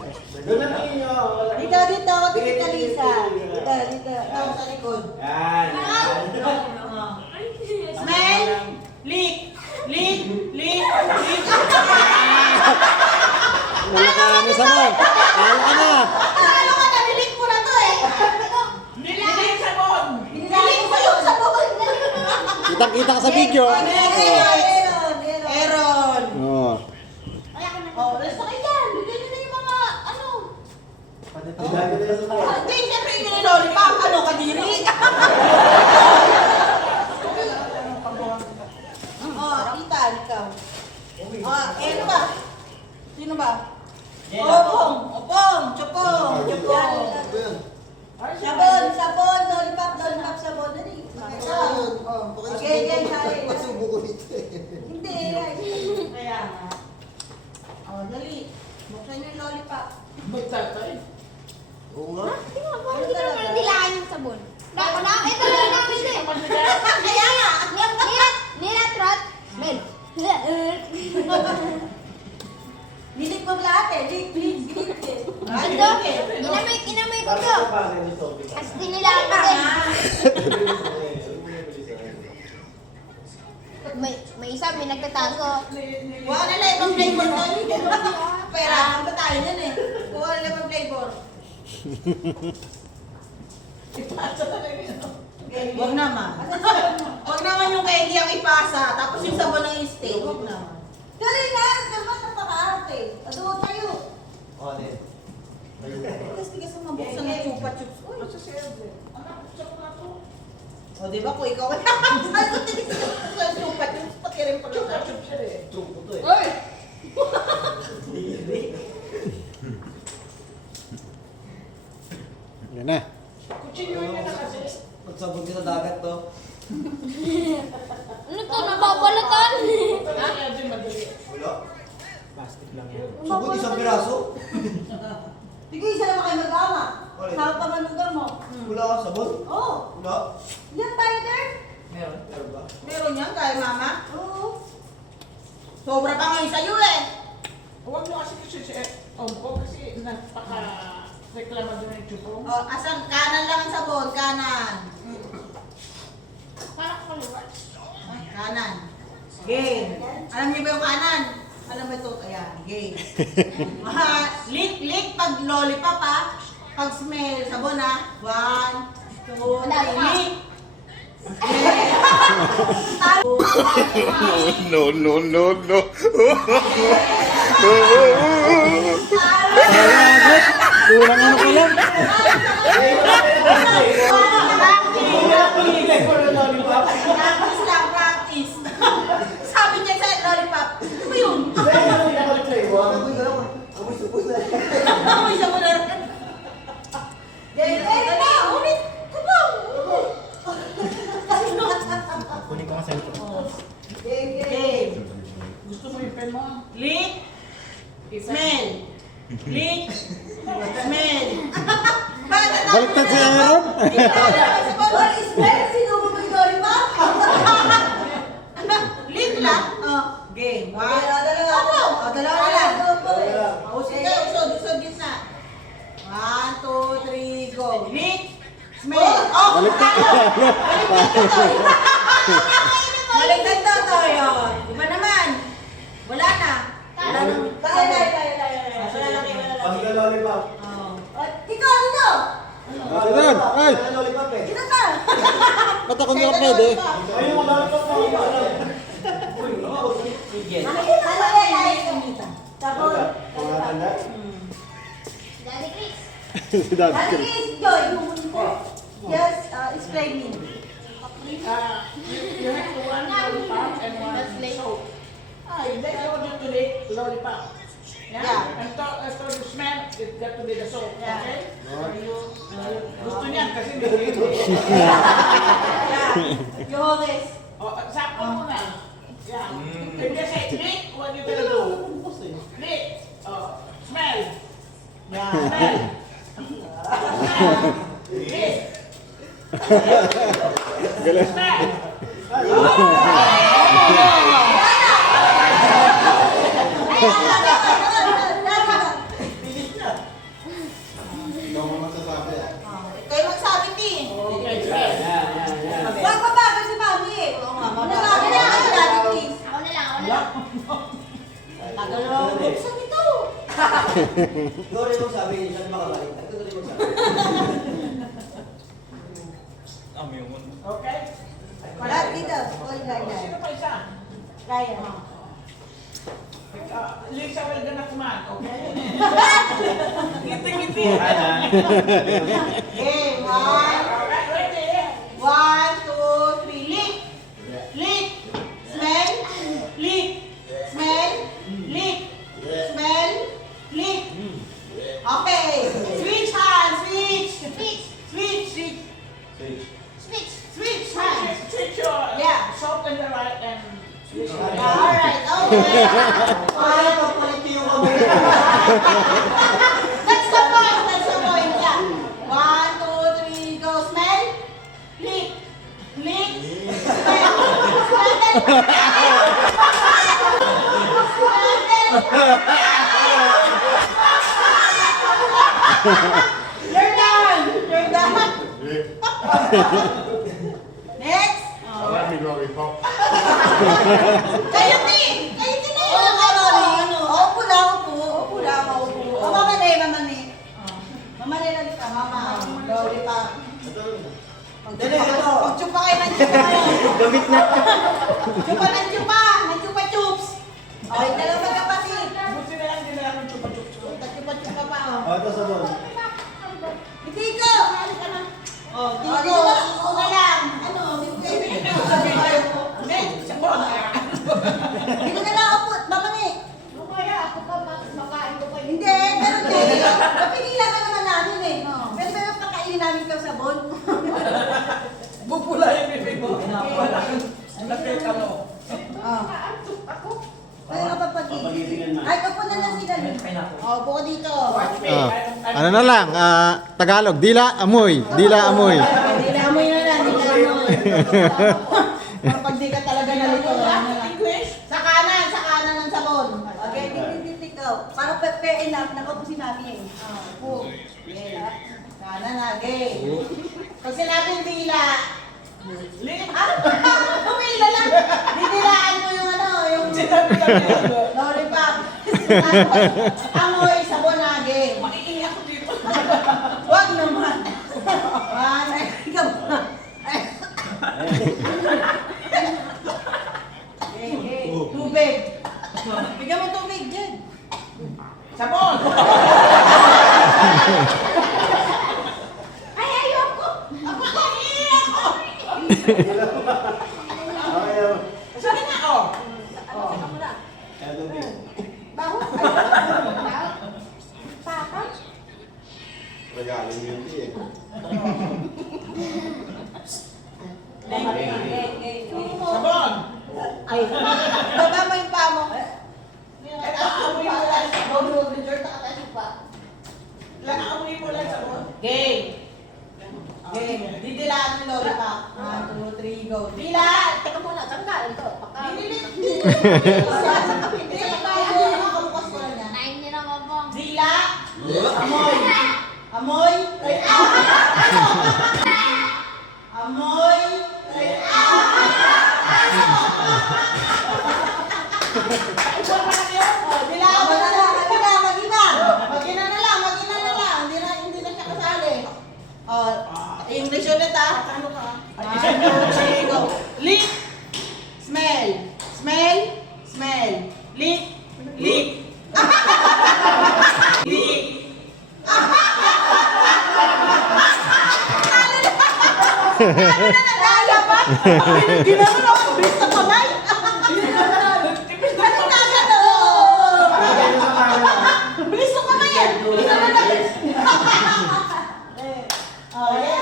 Dito, dito, dito, Lisa. Dito, dito. Ako sa likod. Yan. Smell. Lick. Lick. Lick. Lick. Wala ka na sa mo. Kala ka na. Ano ka na? Nilick mo na to eh. Nililig sabon. Nilick mo yung sabon. Kitang-kita ka sa video. Aaron. Oo. Oh, let's sakay dyan. Bigyan nyo na yung mga, ano. Hindi, siyempre yung nilolipap. Ano, kadiri? Oh, kita, ikaw. Oh, ano ba? Sino ba? Opong, opong, chupong, chupong. Sabon, sabon, lollipop, lollipop, sabon. Dali. Okay, okay, sorry. Hindi, kaya nga. Oh, dali. Buksan nyo yung lollipop. Magtatay. Oo nga. Hindi ko naman nilaan yung sabon. Ito lang namin eh. Kaya nga. Nilatrot. Mel. Nilig mo lahat eh. Lig, lig, lig eh. Ito. Inamay ko to. As dinilaan ko din. May isa, may nagtatago. Kuha na lang ibang flavor doon. Pera, ang ba tayo dyan eh. Kuha na lang ibang flavor. Huwag naman. Huwag naman yung candy ang ipasa, tapos yung sabon ng steak. Huwag naman. Dali nga, naman napaka-arte. Ado tayo. Tigas-tigas ang mabuksan ng chupa chups. Uy. O, di ba kung ikaw ay nakakasal ko tigas-tigas ang chupa chups, pati rin pala chupa chups siya eh. Uy! Yan na. Kutsilyo niya na kasi. Pagsabog ka sa dagat to. Ano to? Nababalatan. Kaya din madali. Wala. Plastic lang yan. Sabog isang piraso. Sige, isa naman kayo mag-ama. Ulit. Sa pamanugan mo. Wala ka sabon? Oo. Wala. Yan tayo there. Meron. Meron ba? Meron yan, kaya mama? Oo. Sobra pa ngayon sa'yo eh. Huwag mo kasi kasi ko kasi napaka-reklama doon yung chupong. O, asan? Kanan lang ang sabon, kanan. Parang kaliwa. Ay, kanan. Game. Alam niyo ba yung kanan? Alam mo ito? Ayan, game. Lick, lick pag lollipop ha. Pag smell, sabon ha. 1, 2, 3, lick. No, no, no, no. Kurang ano ka lang. Practice lang, practice. Sabi niya sa lollipop, ano ba yun? Amoy sabon na rin. Game na, ulit. Kubang. Kunin ko nga sa ito. Game. Gusto mo yung pen mo? Lick. Smell. Lick. Smell. Baliktad si Aaron. Smell, sino mo ba yung lollipop? Lick lang. Game. Dalawa na lang. Sige, usod gitna. 1, 2, 3, go. Lick. Smell. Baliktad. Baliktad to, Toyo. Iba naman. Wala na. Tayo. Pag-lollipop. Ikaw, dito. Ate Dan, ay! Lollipop eh. Dito ka. Ba't ako hindi ka pwede? Ayun mo, lollipop mo. Nakikita mo yan, nakikita. Tapos, Daddy Chris. Si Dan. Alice, Joy, yes, explain me. You have to one lollipop and one soap. If they told you to lick lollipop. Yeah. And to you smell, it got to be the soap. Yeah. Okay? Gusto niyan kasi may liquid. Yeah. You hold this. Sakto mo na. Yeah. If they say lick, what you gonna do? Lick. Smell. Yeah. Smell. Lick. Galing. Smell. Ikaw rin mong sabi, saan makabalik? Ikaw rin mong sabi. Okay? Lahat dito. Oy, Sino gaya. pa isa? Gaya. Lisa will gonna command, okay? Ngiti-ngiti. Okay, one. Alright, ready? 1, 2, 3, lick! Lick! Smell! Lick! Smell! Lick! Smell! Lick! Okay! Switch hands! Switch! Switch. Switch! Switch! Switch. Switch. Switch hands! Switch your Yeah. soap in the right and switch your Alright, okay! Ay, papalit yung kamay. That's the point! That's the point! Yeah! 1, 2, 3, go! Smell! Lick! Lick! Smell! You're done! You're done! Next! Let me lollipop. Kayo din! Kayo din na yun! Upo lang, upo. Upo lang, upo. O, mamali, mamali. Mamali na dito, mama. Loli pa. Pag-chupa kayo ng chupa. Gamit na. Chupa ng chupa. Ng chupa chups. O, ito lang magkapatid. Buti na lang, hindi na lang yung chupa-chup. Chupa-chupa pa, o. O, ito sabon. Hindi ko! Halika na. O, dito. Iko na lang. Ano? Hindi, sabon. Dito na lang, upo. Mamali. Mamaya ako pa makain ko kayo. Hindi, pero hindi. Napigilan ka naman namin eh. Pero pakainin namin ka sabon. Bubula yung bibig mo. Wala kang lapit ka mo. Nakaantok ako. Ay, kapapagin. Papagitingan na. Ay, kapo na lang sila. Oh, buko dito. Watch me. Ano na lang, Tagalog, dila amoy, dila amoy. Dinamoy na lang, dinamoy. Para pag di ka talaga nalito. English? Sa kanan ng sabon. Okay, titik ikaw. Para fair enough, nakapo sinabi eh. Po. Kanan na, gay. Pag sinabing dila, Lip. Pumila lang. Didilaan mo yung ano, yung Sinabi lang yun. lollipop. Amoy, sabonage. Maiiyak ko dito. Wag naman. Ay, ikaw ba? Tubig. Bigyan mo tubig dyan. Sabon. Ay, ayoko. Ako, iiyak ko. Okay, o. Sige na, oh. Ano mo na? Ito din. Baho. Papa? Regalo mo yun, eh. Sabon. Ay, baba mo yung paa mo. Ay, aamoy mo lang sabon. Amoy Aamoy mo lang sabon. Game. Game. Didilaan mo yung lollipop. 1, 2, 3, go. Dila! Teka muna, tanggalin to. Baka... Hindi tayo. Nakabukas ko lang yan. Nain niyo naman po. Dila! Amoy! Amoy! Ay, Amoy! Ay, Sabon pa lang yun. Oh, dila! Magina na lang. Hindi na siya kasali. Oh, English ulit ah. Ano ka? 1, 2, 3, go. Lick! Smell! Smell! Smell! Lick! Lick! Lick! Nagaya pa? Ginanon ako, bilis na kamay. Ano na agad? Bilis na kamay yan. Oh, yeah.